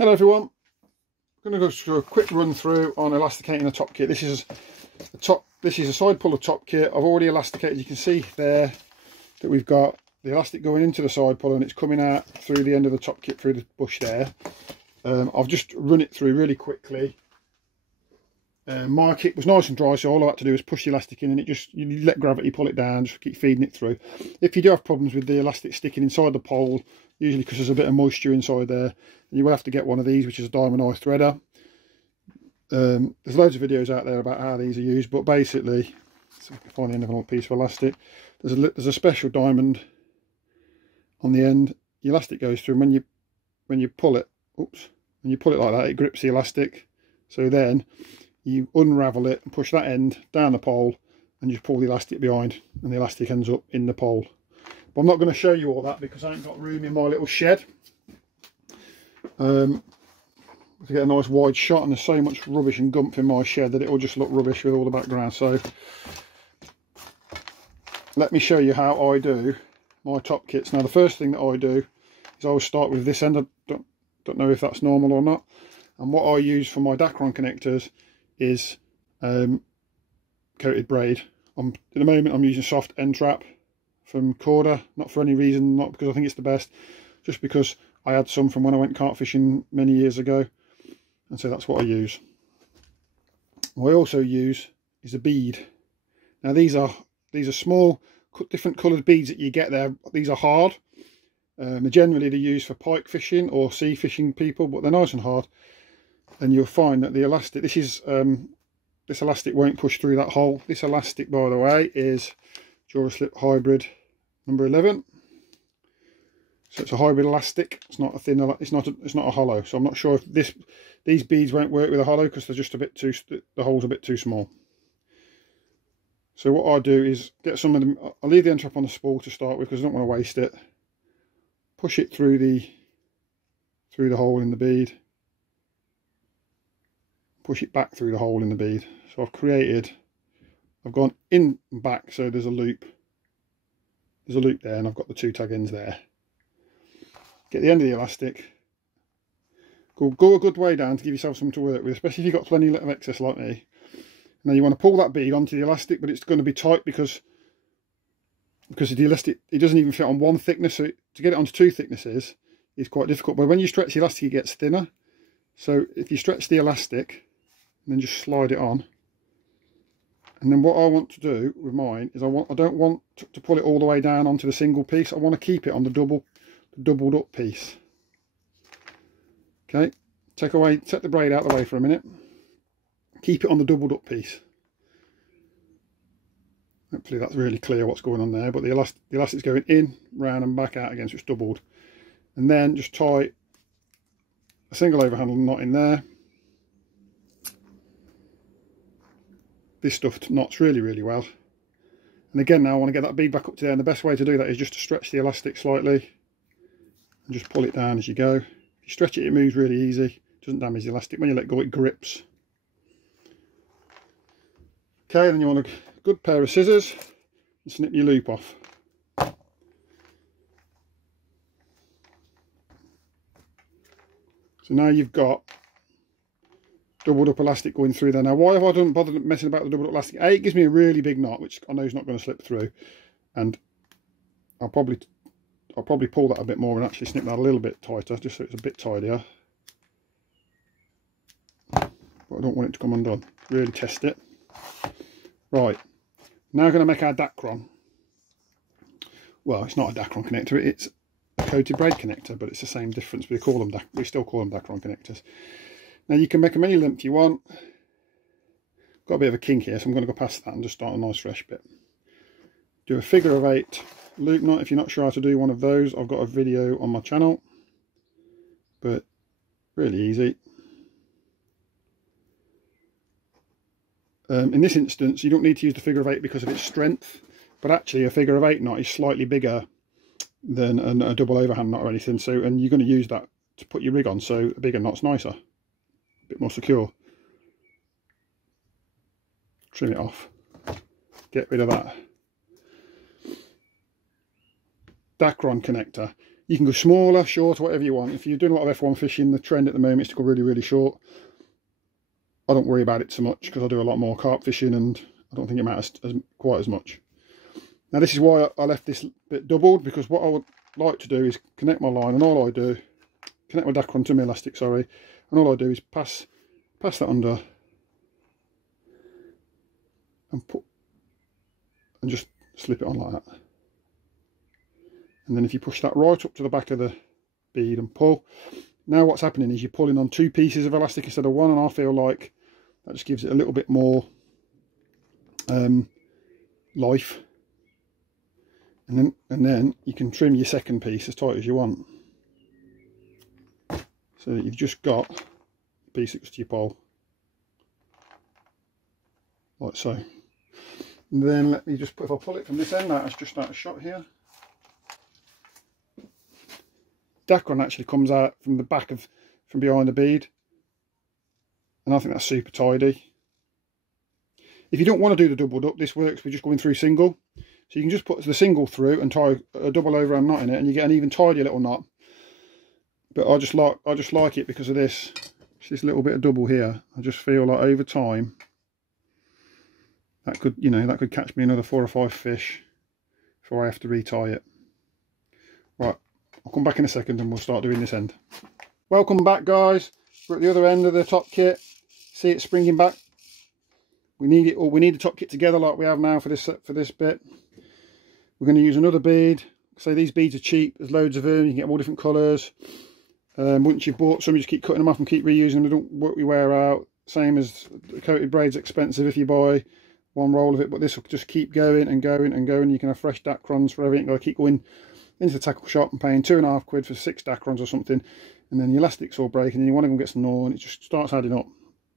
Hello everyone, I'm going to go through a quick run through on elasticating a top kit. This is a side puller top kit. I've already elasticated. You can see there that we've got the elastic going into the side puller and it's coming out through the end of the top kit through the bush there. I've just run it through really quickly. My kit was nice and dry, so all I had to do was push the elastic in and you let gravity pull it down, just keep feeding it through. If you do have problems with the elastic sticking inside the pole, usually because there's a bit of moisture inside there, you will have to get one of these, which is a diamond eye threader. There's loads of videos out there about how these are used, but basically, so I can find the end of a piece of elastic. There's a special diamond on the end. The elastic goes through, and when you pull it, when you pull it like that, it grips the elastic. So then you unravel it and push that end down the pole and you pull the elastic behind and the elastic ends up in the pole. But I'm not going to show you all that because I ain't got room in my little shed to get a nice wide shot, and there's so much rubbish and gump in my shed that it will just look rubbish with all the background. So let me show you how I do my top kits. Now the first thing that I do is I will start with this end. I don't know if that's normal or not, and what I use for my Dacron connectors is coated braid. At the moment I'm using soft end trap from Corda, not for any reason, not because I think it's the best, just because I had some from when I went carp fishing many years ago, and so that's what I use. What I also use is a bead. Now these are small different coloured beads that you get there. These are hard. Generally they're used for pike fishing or sea fishing people, but they're nice and hard. And you'll find that the elastic, this elastic won't push through that hole. This elastic, by the way, is Duraslip Hybrid number 11. So it's a hybrid elastic. It's not a thin, it's not a hollow. So I'm not sure if these beads won't work with a hollow because they're just a bit too, the hole's a bit too small. So what I do is get some of them. I'll leave the end trap on the spool to start with because I don't want to waste it. Push it through the hole in the bead. Push it back through the hole in the bead. So I've gone in and back, so there's a loop there, and I've got the two tag ends there. Get the end of the elastic, go a good way down to give yourself something to work with, especially if you've got plenty of excess like me. Now you want to pull that bead onto the elastic, but it's going to be tight because the elastic, it doesn't even fit on one thickness, so to get it onto two thicknesses is quite difficult. But when you stretch the elastic, it gets thinner. So if you stretch the elastic and then just slide it on, and then what I want to do with mine is I don't want to pull it all the way down onto the single piece. I want to keep it on the doubled up piece. Okay, take the braid out of the way for a minute. Keep it on the doubled up piece. Hopefully that's really clear what's going on there. But the elastic's going in, round and back out again, so it's doubled. And then just tie a single overhandle knot in there. This stuff knots really, really well. And again, now I want to get that bead back up to there, and the best way to do that is just to stretch the elastic slightly and just pull it down as you go. If you stretch it, it moves really easy. It doesn't damage the elastic. When you let go, it grips. Okay, then you want a good pair of scissors and snip your loop off. So now you've got doubled up elastic going through there. Now why have I done bothered messing about with the doubled up elastic? A, it gives me a really big knot, which I know is not going to slip through, and I'll probably pull that a bit more and actually snip that a little bit tighter, just so it's a bit tidier. But I don't want it to come undone. Really test it. Right, now we're going to make our Dacron. Well, it's not a Dacron connector, it's a coated braid connector, but it's the same difference. We still call them Dacron connectors. Now you can make them any length you want. Got a bit of a kink here, so I'm going to go past that and just start a nice fresh bit. Do a figure of 8 loop knot. If you're not sure how to do one of those, I've got a video on my channel, but really easy. In this instance, you don't need to use the figure of 8 because of its strength, but actually a figure of 8 knot is slightly bigger than a double overhand knot or anything. So, and you're going to use that to put your rig on, so a bigger knot's nicer, a bit more secure. Trim it off, get rid of that. Dacron connector. You can go smaller, shorter, whatever you want. If you're doing a lot of F1 fishing, the trend at the moment is to go really, really short. I don't worry about it so much because I do a lot more carp fishing and I don't think it matters quite as much. Now this is why I left this bit doubled, because what I would like to do is connect my line, and all I do, connect my Dacron to my elastic, sorry, and all I do is pass that under and just slip it on like that. And then if you push that right up to the back of the bead and pull, now what's happening is you're pulling on 2 pieces of elastic instead of 1, and I feel like that just gives it a little bit more life. And then you can trim your second piece as tight as you want, so that you've just got a piece that goes to your pole, like so. And then let me just if I pull it from this end, that's just out of shot here. Dacron actually comes out from the back from behind the bead, and I think that's super tidy. If you don't want to do the doubled up, this works with just going through single. So you can just put the single through and tie a double overhand knot in it, and you get an even tidier little knot. But I just like it because of this little bit of double here. I just feel like over time that could, you know, that could catch me another 4 or 5 fish before I have to retie it. Right, I'll come back in a second and we'll start doing this end. Welcome back, guys. We're at the other end of the top kit. See it springing back. We need it, or we need the top kit together like we have now for this bit. We're going to use another bead. So these beads are cheap. There's loads of them. You can get all different colours. Once you've bought some, you just keep cutting them off and keep reusing them. They don't wear out. Same as the coated braid's expensive if you buy one roll of it, but this will just keep going and going and going. You can have fresh Dacrons forever. You ain't got to keep going into the tackle shop and paying £2.50 for 6 Dacrons or something, and then the elastics all break, and then you want to go get some more, and it just starts adding up.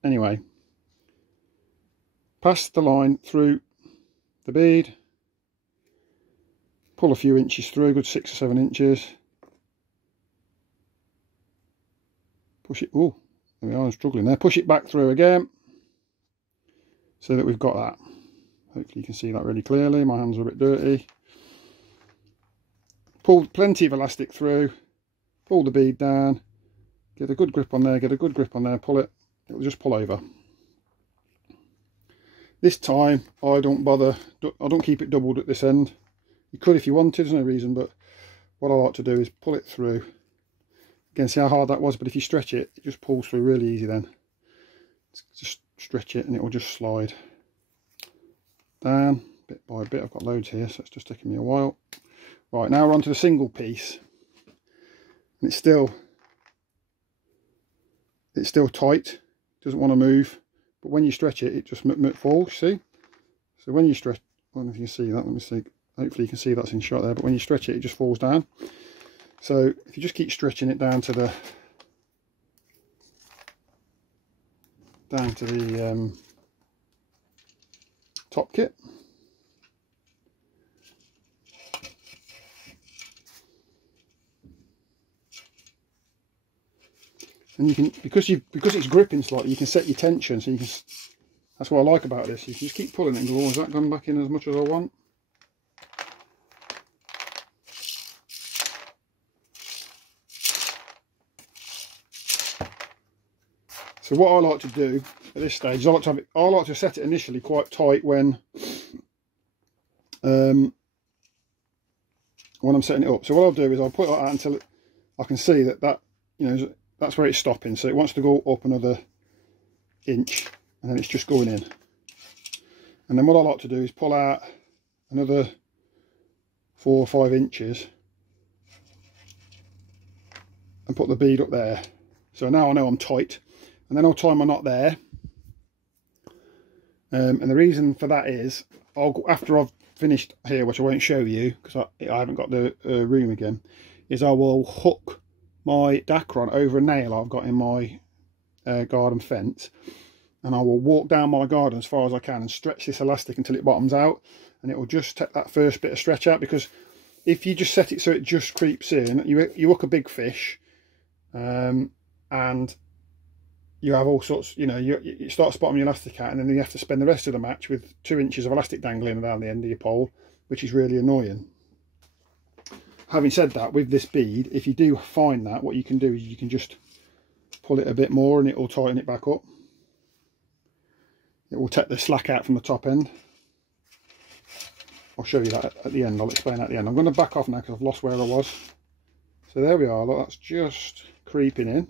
Anyway, pass the line through the bead. Pull a few inches through, a good 6 or 7 inches. Push it, oh, there we are, I'm struggling there. Push it back through again, so that we've got that. Hopefully you can see that really clearly. My hands are a bit dirty. Pull plenty of elastic through, pull the bead down, get a good grip on there, get a good grip on there, pull it, it'll just pull over. This time I don't bother, I don't keep it doubled at this end. You could if you wanted, there's no reason, but what I like to do is pull it through. Again, see how hard that was, but if you stretch it, it just pulls through really easy then. Just stretch it and it will just slide down bit by bit. I've got loads here, so it's just taking me a while. Right, now we're on to the single piece. And it's still tight, doesn't want to move, but when you stretch it, it just falls, see? So when you stretch, I don't know if you can see that, let me see. Hopefully you can see that's in shot there, but when you stretch it, it just falls down. So if you just keep stretching it down to the top kit. And you can, because it's gripping slightly, you can set your tension, so you can, that's what I like about this. You can just keep pulling it and go, oh, is that going back in as much as I want? So what I like to do at this stage is I like to set it initially quite tight when I'm setting it up. So what I'll do is I'll put it like that until I can see that you know, that's where it's stopping. So it wants to go up another inch, and then it's just going in. And then what I like to do is pull out another 4 or 5 inches and put the bead up there. So now I know I'm tight. And then I'll tie my knot there, and the reason for that is I'll go, after I've finished here, which I won't show you because I haven't got the room again, is I will hook my Dacron over a nail I've got in my garden fence, and I will walk down my garden as far as I can and stretch this elastic until it bottoms out, and it will just take that first bit of stretch out, because if you just set it so it just creeps in, you hook a big fish, and you have all sorts, you know, you start spotting your elastic out, and then you have to spend the rest of the match with 2 inches of elastic dangling down the end of your pole, which is really annoying. having said that, with this bead, if you do find that, what you can do is you can just pull it a bit more and it will tighten it back up. It will take the slack out from the top end. I'll show you that at the end. I'll explain that at the end. I'm going to back off now because I've lost where I was. So there we are. Look, that's just creeping in.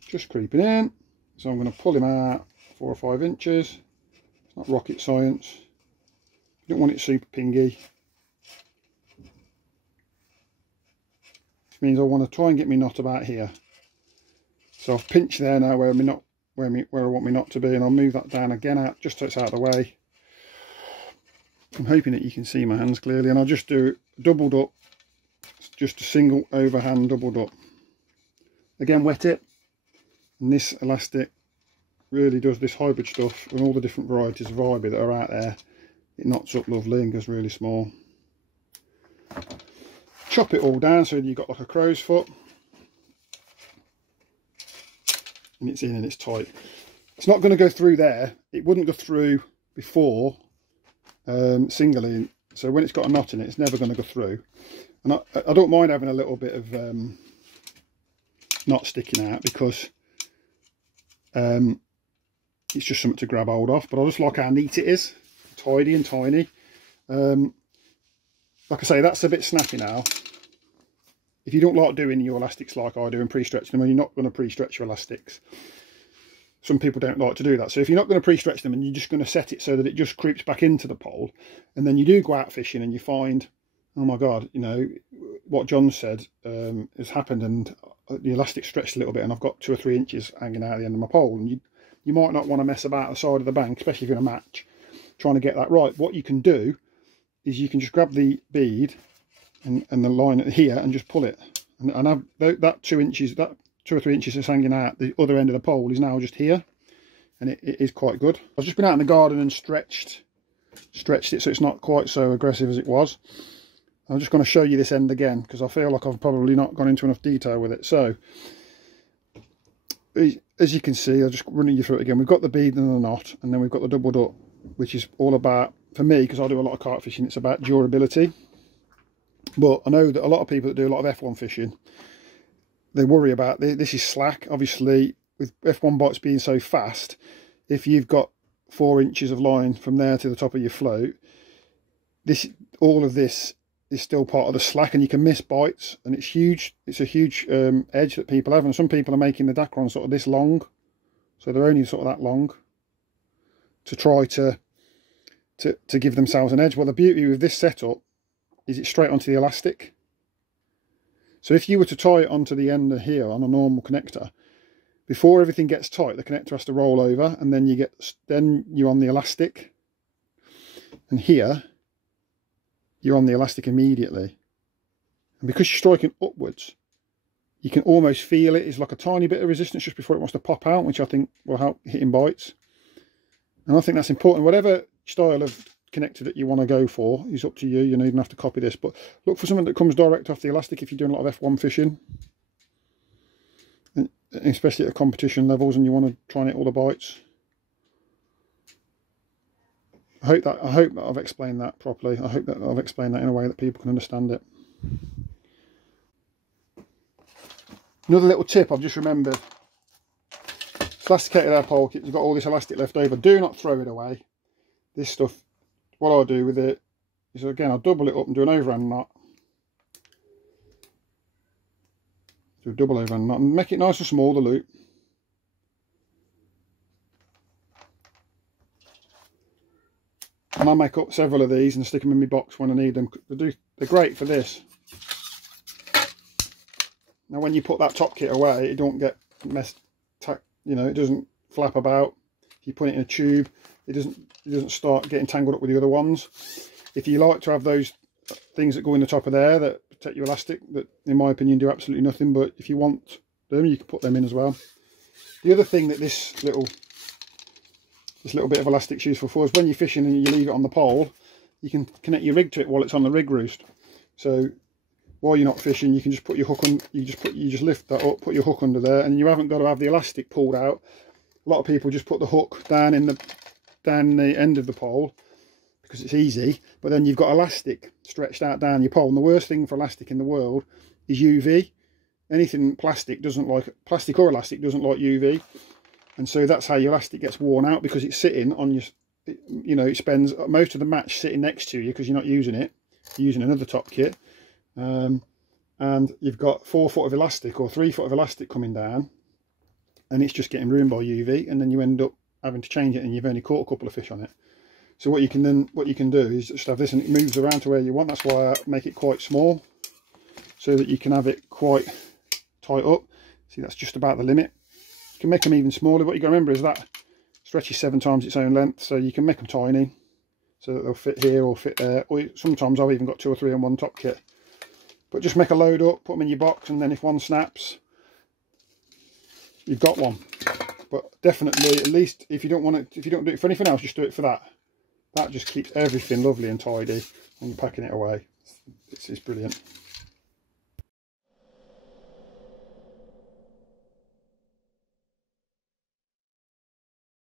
Just creeping in. So I'm going to pull him out 4 or 5 inches. It's not rocket science. You don't want it super pingy. Which means I want to try and get my knot about here. So I've pinched there now where my knot, where I want my knot to be, and I'll move that down again out just so it's out of the way. I'm hoping that you can see my hands clearly, and I'll just do doubled up, just a single overhand doubled up. Again, wet it, and this elastic really does this hybrid stuff with all the different varieties of hybrid that are out there. It knots up lovely and goes really small. Chop it all down so you've got like a crow's foot, and it's in and it's tight. It's not going to go through there. It wouldn't go through before singly, so when it's got a knot in it, it's never going to go through. And I don't mind having a little bit of knot sticking out, because it's just something to grab hold of. But I just like how neat it is, tidy and tiny. Like I say, that's a bit snappy now. If you don't like doing your elastics like I do and pre-stretching them, and you're not going to pre-stretch your elastics, some people don't like to do that. So if you're not going to pre-stretch them and you're just going to set it so that it just creeps back into the pole, and then you do go out fishing and you find, oh my God, you know, what John said has happened, and the elastic stretched a little bit and I've got 2 or 3 inches hanging out at the end of my pole, and you might not want to mess about the side of the bank, especially if you're in a match, trying to get that right. What you can do is you can just grab the bead and the line here and just pull it, and have that 2 inches, that 2 or 3 inches that's hanging out the other end of the pole is now just here, and it is quite good. I've just been out in the garden and stretched it so it's not quite so aggressive as it was. I'm just going to show you this end again because I feel like I've probably not gone into enough detail with it. So as you can see, I'll just running you through it again. We've got the bead and the knot, and then we've got the doubled up, which is all about, for me, because I do a lot of carp fishing, it's about durability. But I know that a lot of people that do a lot of F1 fishing, they worry about this is slack. Obviously, with F1 bites being so fast, if you've got 4 inches of line from there to the top of your float, all of this is still part of the slack, and you can miss bites, and it's huge. It's a huge edge that people have, and some people are making the Dacron sort of this long, so they're only sort of that long to try to give themselves an edge. Well, the beauty with this setup is it's straight onto the elastic. So if you were to tie it onto the end of here on a normal connector, before everything gets tight, the connector has to roll over, and then you're on the elastic, and here you're on the elastic immediately. And because you're striking upwards, you can almost feel it. It's like a tiny bit of resistance just before it wants to pop out, which I think will help hitting bites. And I think that's important. Whatever style of connector that you want to go for is up to you. You know, you don't have to copy this, but look for something that comes direct off the elastic if you're doing a lot of F1 fishing, and especially at competition levels, and you want to try and hit all the bites. I hope that I've explained that properly. I hope that I've explained that in a way that people can understand it. Another little tip I've just remembered. It's elasticated our pole kit. You've got all this elastic left over. Do not throw it away. This stuff, what I'll do with it is, again, I'll double it up and do an overhand knot. Do a double overhand knot and make it nice and small, the loop. And I'll make up several of these and stick them in my box when I need them. They're great for this. Now when you put that top kit away, it don't get messed, you know, it doesn't flap about. If you put it in a tube, it doesn't start getting tangled up with the other ones. If you like to have those things that go in the top of there that protect your elastic, that in my opinion do absolutely nothing, but if you want them, you can put them in as well. The other thing that this little bit of elastic's useful for is when you're fishing and you leave it on the pole, you can connect your rig to it while it's on the rig roost. So while you're not fishing, you can just put your hook on, you just lift that up, put your hook under there, and you haven't got to have the elastic pulled out. A lot of people just put the hook down the end of the pole, because it's easy, but then you've got elastic stretched out down your pole. And the worst thing for elastic in the world is UV. Anything plastic doesn't like, plastic or elastic doesn't like UV. And so that's how your elastic gets worn out, because it's sitting on your, you know, it spends most of the match sitting next to you because you're not using it. You're using another top kit. And you've got 4 foot of elastic or 3 foot of elastic coming down, and it's just getting ruined by UV, and then you end up having to change it and you've only caught a couple of fish on it. So what you can do is just have this, and it moves around to where you want. That's why I make it quite small, so that you can have it quite tight up. See, that's just about the limit. You can make them even smaller. What you got to remember is that stretch is 7 times its own length, so you can make them tiny so that they'll fit here or fit there, or sometimes I've even got 2 or 3 on one top kit. But just make a load up, put them in your box, and then if one snaps, you've got one. But definitely, at least if you don't want it, if you don't do it for anything else, just do it for that. That just keeps everything lovely and tidy when you're packing it away. It's brilliant.